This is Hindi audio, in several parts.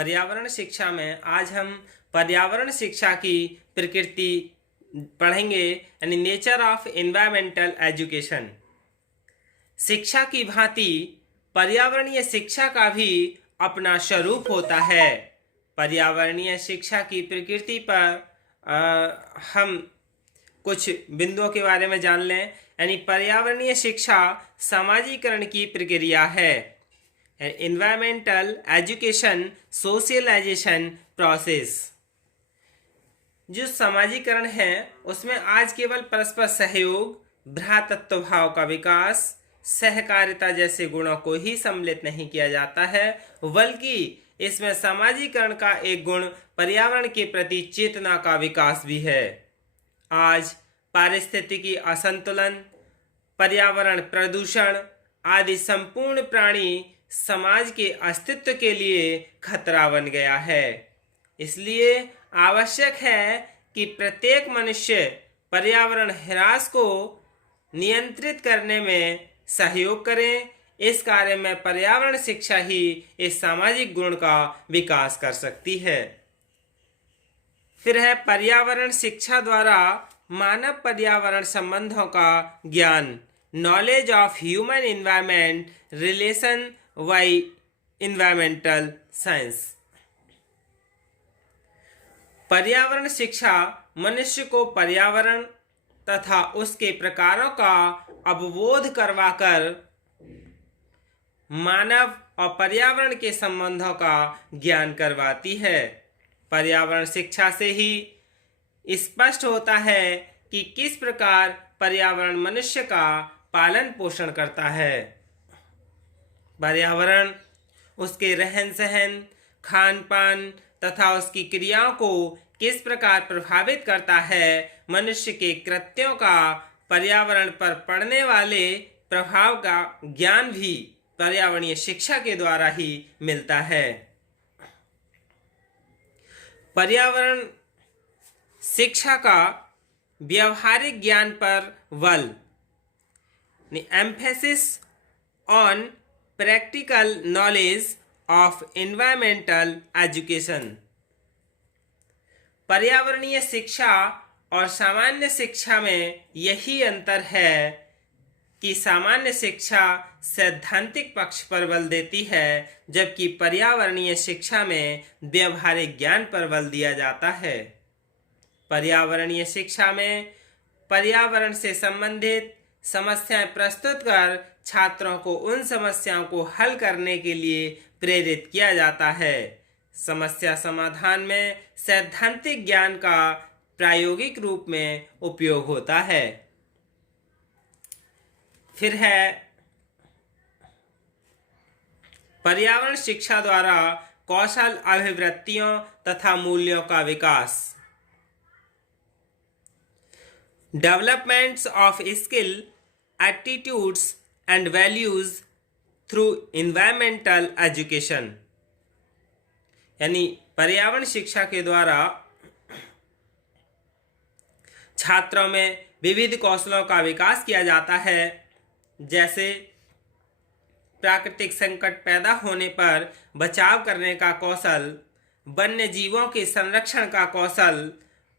पर्यावरण शिक्षा में आज हम पर्यावरण शिक्षा की प्रकृति पढ़ेंगे, यानी नेचर ऑफ एनवायरमेंटल एजुकेशन। शिक्षा की भांति पर्यावरणीय शिक्षा का भी अपना स्वरूप होता है। पर्यावरणीय शिक्षा की प्रकृति पर हम कुछ बिंदुओं के बारे में जान लें। यानी पर्यावरणीय शिक्षा सामाजिकरण की प्रक्रिया है। Environmental education socialisation process. जो सामाजिकरण है उसमें आज केवल परस्पर सहयोग, भ्रातृत्व भाव का विकास, सहकारिता जैसे गुणों को ही सम्मिलित नहीं किया जाता है, बल्कि इसमें सामाजिकरण का एक गुण पर्यावरण के प्रति चेतना का विकास भी है। आज पारिस्थितिकी असंतुलन, पर्यावरण प्रदूषण आदि संपूर्ण प्राणी समाज के अस्तित्व के लिए खतरा बन गया है। इसलिए आवश्यक है कि प्रत्येक मनुष्य पर्यावरण ह्रास को नियंत्रित करने में सहयोग करें। इस कार्य में पर्यावरण शिक्षा ही इस सामाजिक गुण का विकास कर सकती है। फिर है पर्यावरण शिक्षा द्वारा मानव पर्यावरण संबंधों का ज्ञान, knowledge of human environment relation bye environmental science. पर्यावरण शिक्षा मनुष्य को पर्यावरण तथा उसके प्रकारों का अवबोध करवाकर मानव और पर्यावरण के संबंधों का ज्ञान करवाती है। पर्यावरण शिक्षा से ही स्पष्ट होता है कि किस प्रकार पर्यावरण मनुष्य का पालन पोषण करता है। पर्यावरण उसके रहन सहन, खान पान तथा उसकी क्रियाओं को किस प्रकार प्रभावित करता है। मनुष्य के कृत्यों का पर्यावरण पर पड़ने वाले प्रभाव का ज्ञान भी पर्यावरणीय शिक्षा के द्वारा ही मिलता है। पर्यावरण शिक्षा का व्यवहारिक ज्ञान पर बल, emphasis on practical knowledge of environmental education. पर्यावरणीय शिक्षा और सामान्य शिक्षा में यही अंतर है कि सामान्य शिक्षा सैद्धांतिक पक्ष पर बल देती है, जबकि पर्यावरणीय शिक्षा में व्यवहारिक ज्ञान पर बल दिया जाता है। पर्यावरणीय शिक्षा में पर्यावरण से संबंधित समस्याएं प्रस्तुत कर छात्रों को उन समस्याओं को हल करने के लिए प्रेरित किया जाता है। समस्या समाधान में सैद्धांतिक ज्ञान का प्रायोगिक रूप में उपयोग होता है। फिर है पर्यावरण शिक्षा द्वारा कौशल अभिवृत्तियों तथा मूल्यों का विकास, developments of skill, attitudes and values through environmental education. यानी पर्यावरण शिक्षा के द्वारा छात्रों में विविध कौशलों का विकास किया जाता है, जैसे प्राकृतिक संकट पैदा होने पर बचाव करने का कौशल, वन्य जीवों के संरक्षण का कौशल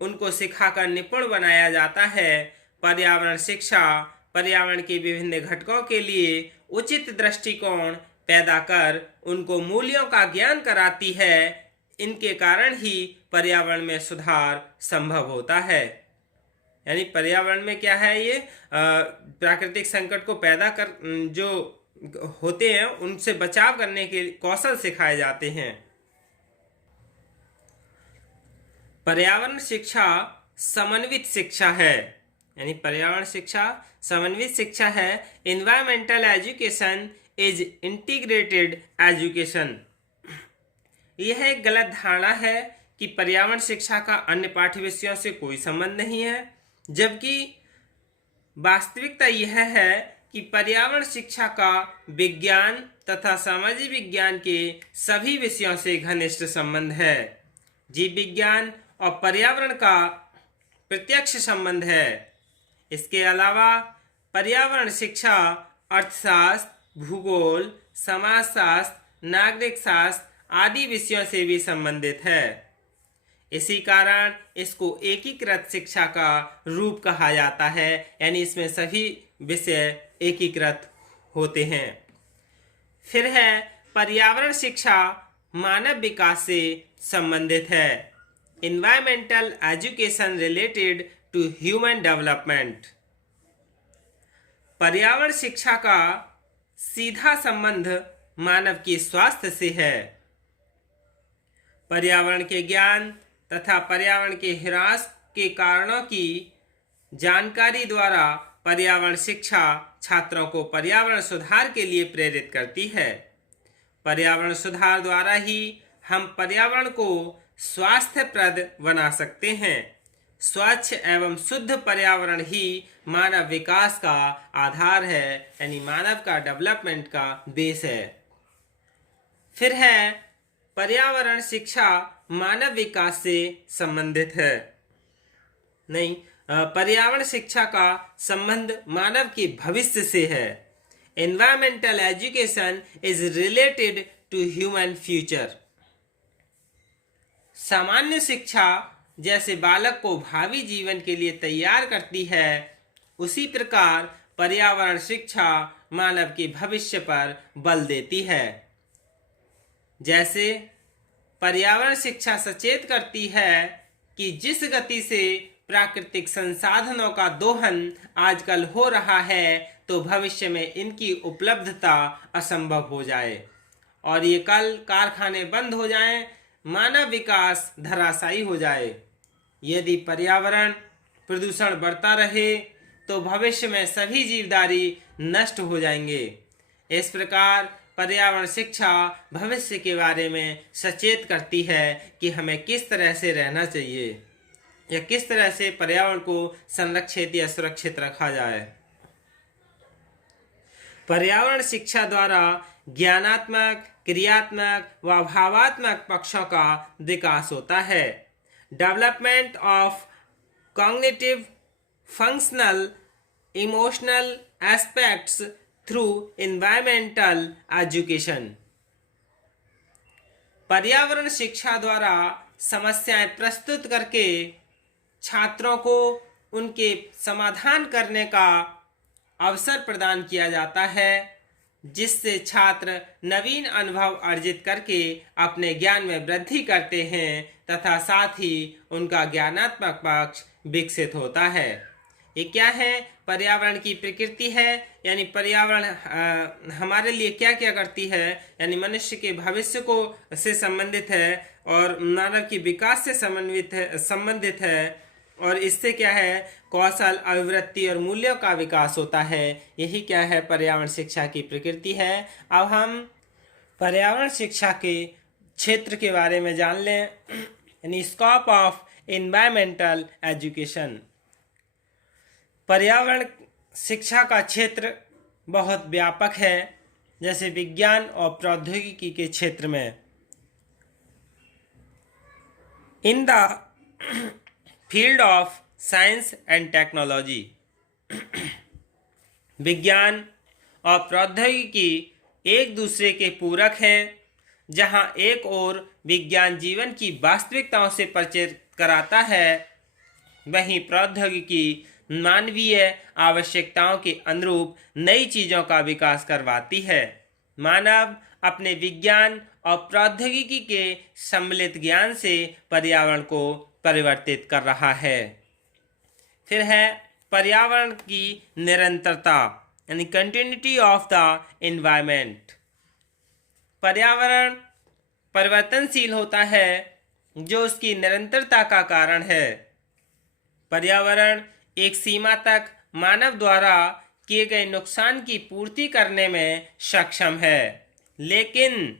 उनको सिखाकर निपुण बनाया जाता है। पर्यावरण शिक्षा पर्यावरण के विभिन्न घटकों के लिए उचित दृष्टिकोण पैदा कर उनको मूल्यों का ज्ञान कराती है। इनके कारण ही पर्यावरण में सुधार संभव होता है। यानी पर्यावरण में क्या है, ये प्राकृतिक संकट को पैदा कर जो होते हैं उनसे बचाव करने के कौशल सिखाए जाते हैं। पर्यावरण शिक्षा समन्वित शिक्षा है। यानी पर्यावरण शिक्षा समन्वित शिक्षा है। Environmental education is integrated education. यह एक गलत धारणा है कि पर्यावरण शिक्षा का अन्य पाठ्य विषयों से कोई संबंध नहीं है, जबकि वास्तविकता यह है कि पर्यावरण शिक्षा का विज्ञान तथा सामाजिक विज्ञान के सभी विषयों से घनिष्ठ संबंध है। जीव विज्ञान और पर्यावरण का प्रत्यक्ष संबंध है। इसके अलावा पर्यावरण शिक्षा अर्थशास्त्र, भूगोल, समाजशास्त्र, नागरिक शास्त्र आदि विषयों से भी संबंधित है। इसी कारण इसको एकीकृत शिक्षा का रूप कहा जाता है, यानी इसमें सभी विषय एकीकृत होते हैं। फिर है पर्यावरण शिक्षा मानव विकास से संबंधित है। Environmental education related to human development. पर्यावरण शिक्षा का सीधा संबंध मानव के स्वास्थ्य से है। पर्यावरण के ज्ञान तथा पर्यावरण के ह्रास के कारणों की जानकारी द्वारा पर्यावरण शिक्षा छात्रों को पर्यावरण सुधार के लिए प्रेरित करती है। पर्यावरण सुधार द्वारा ही हम पर्यावरण को स्वास्थ्यप्रद बना सकते हैं। स्वच्छ एवं शुद्ध पर्यावरण ही मानव विकास का आधार है, यानी मानव का डेवलपमेंट का बेस है। फिर है पर्यावरण शिक्षा मानव विकास से संबंधित है। नहीं, पर्यावरण शिक्षा का संबंध मानव के भविष्य से है। Environmental education is related to human future. सामान्य शिक्षा जैसे बालक को भावी जीवन के लिए तैयार करती है, उसी प्रकार पर्यावरण शिक्षा मानव के भविष्य पर बल देती है। जैसे पर्यावरण शिक्षा सचेत करती है कि जिस गति से प्राकृतिक संसाधनों का दोहन आजकल हो रहा है, तो भविष्य में इनकी उपलब्धता असंभव हो जाए और ये कल कारखाने बंद हो जाएं, मानव विकास धराशायी हो जाए। यदि पर्यावरण प्रदूषण बढ़ता रहे तो भविष्य में सभी जीवधारी नष्ट हो जाएंगे। इस प्रकार पर्यावरण शिक्षा भविष्य के बारे में सचेत करती है कि हमें किस तरह से रहना चाहिए या किस तरह से पर्यावरण को संरक्षित या सुरक्षित रखा जाए। पर्यावरण शिक्षा द्वारा ज्ञानात्मक, क्रियात्मक व भावात्मक पक्षों का विकास होता है। Development of cognitive, functional, emotional aspects through environmental education. पर्यावरण शिक्षा द्वारा समस्याएं प्रस्तुत करके छात्रों को उनके समाधान करने का अवसर प्रदान किया जाता है, जिससे छात्र नवीन अनुभव अर्जित करके अपने ज्ञान में वृद्धि करते हैं तथा साथ ही उनका ज्ञानात्मक पक्ष विकसित होता है। ये क्या है? पर्यावरण की प्रकृति है, यानी पर्यावरण हमारे लिए क्या क्या करती है, यानी मनुष्य के भविष्य को से संबंधित है और मानव की विकास से संबंधित है और इससे क्या है, कौशल, अभिवृत्ति और मूल्यों का विकास होता है। यही क्या है, पर्यावरण शिक्षा की प्रकृति है। अब हम पर्यावरण शिक्षा के क्षेत्र के बारे में जान लें, यानी स्कोप ऑफ एनवायरमेंटल एजुकेशन। पर्यावरण शिक्षा का क्षेत्र बहुत व्यापक है, जैसे विज्ञान और प्रौद्योगिकी के क्षेत्र में। In the field of science and technology, विज्ञान और प्रौद्योगिकी एक दूसरे के पूरक हैं। जहां एक ओर विज्ञान जीवन की वास्तविकताओं से परिचित कराता है, वहीं प्रौद्योगिकी मानवीय आवश्यकताओं के अनुरूप नई चीज़ों का विकास करवाती है। मानव अपने विज्ञान और प्रौद्योगिकी के सम्मिलित ज्ञान से पर्यावरण को परिवर्तित कर रहा है। फिर है पर्यावरण की निरंतरता, यानी कंटिन्यूटी ऑफ द एनवायरनमेंट। पर्यावरण परिवर्तनशील होता है, जो उसकी निरंतरता का कारण है। पर्यावरण एक सीमा तक मानव द्वारा किए गए नुकसान की पूर्ति करने में सक्षम है, लेकिन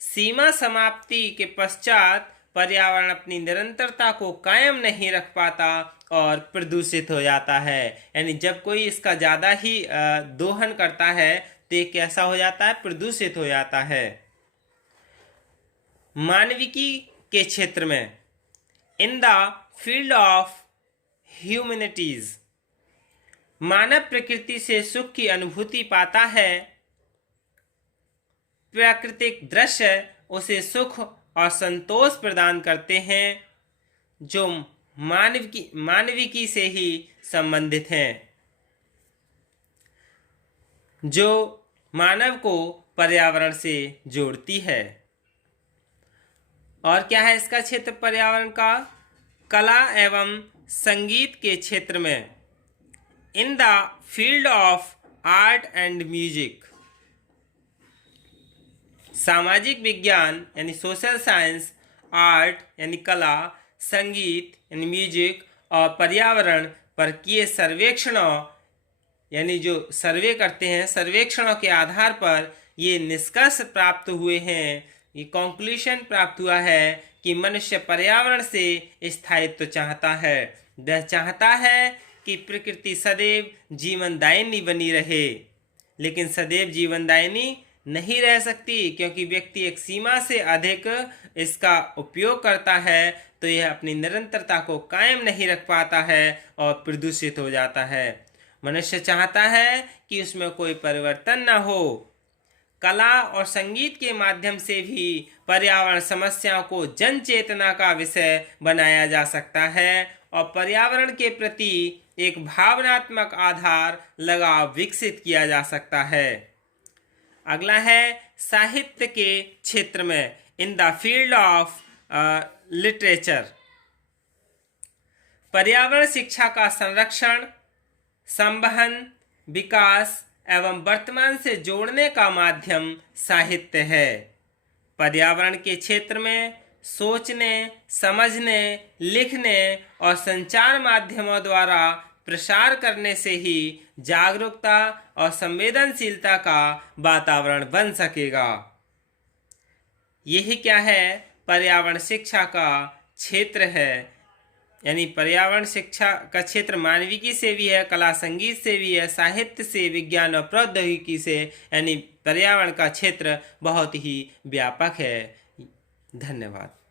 सीमा समाप्ति के पश्चात पर्यावरण अपनी निरंतरता को कायम नहीं रख पाता और प्रदूषित हो जाता है। यानी जब कोई इसका ज़्यादा ही दोहन करता है तो ये कैसा हो जाता है, प्रदूषित हो जाता है। मानविकी के क्षेत्र में, in the field of humanities, मानव प्रकृति से सुख की अनुभूति पाता है। प्राकृतिक दृश्य उसे सुख और संतोष प्रदान करते हैं जो मानविकी से ही संबंधित हैं, जो मानव को पर्यावरण से जोड़ती है। और क्या है इसका क्षेत्र पर्यावरण का? कला एवं संगीत के क्षेत्र में, in the field of art and music. सामाजिक विज्ञान यानी सोशल साइंस, आर्ट यानी कला, संगीत यानी म्यूजिक और पर्यावरण पर किए सर्वेक्षणों यानी जो सर्वे करते हैं, सर्वेक्षणों के आधार पर ये निष्कर्ष प्राप्त हुए हैं, ये कंक्लूजन प्राप्त हुआ है कि मनुष्य पर्यावरण से स्थायित्व चाहता है। वह चाहता है कि प्रकृति सदैव जीवनदायिनी बनी रहे, लेकिन सदैव जीवनदायिनी नहीं रह सकती, क्योंकि व्यक्ति एक सीमा से अधिक इसका उपयोग करता है तो यह अपनी निरंतरता को कायम नहीं रख पाता है और प्रदूषित हो जाता है। मनुष्य चाहता है कि उसमें कोई परिवर्तन न हो। कला और संगीत के माध्यम से भी पर्यावरण समस्याओं को जन चेतना का विषय बनाया जा सकता है और पर्यावरण के प्रति एक भावनात्मक आधार लगाव विकसित किया जा सकता है। अगला है साहित्य के क्षेत्र में, in the field of literature. पर्यावरण शिक्षा का संरक्षण, संवहन, विकास एवं वर्तमान से जोड़ने का माध्यम साहित्य है। पर्यावरण के क्षेत्र में सोचने, समझने, लिखने और संचार माध्यमों द्वारा प्रसार करने से ही जागरूकता और संवेदनशीलता का वातावरण बन सकेगा। यही क्या है? पर्यावरण शिक्षा का क्षेत्र है। यानी पर्यावरण शिक्षा का क्षेत्र मानविकी से भी है, कला संगीत से भी है, साहित्य से, विज्ञान और प्रौद्योगिकी से, यानी पर्यावरण का क्षेत्र बहुत ही व्यापक है। धन्यवाद।